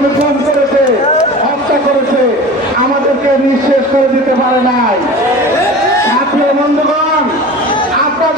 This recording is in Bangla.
তুমি করেছে হত্যা করেছে আমাদেরকে নিঃশেষ করে দিতে পারে নাই। আপনার বন্ধুগণ আপনার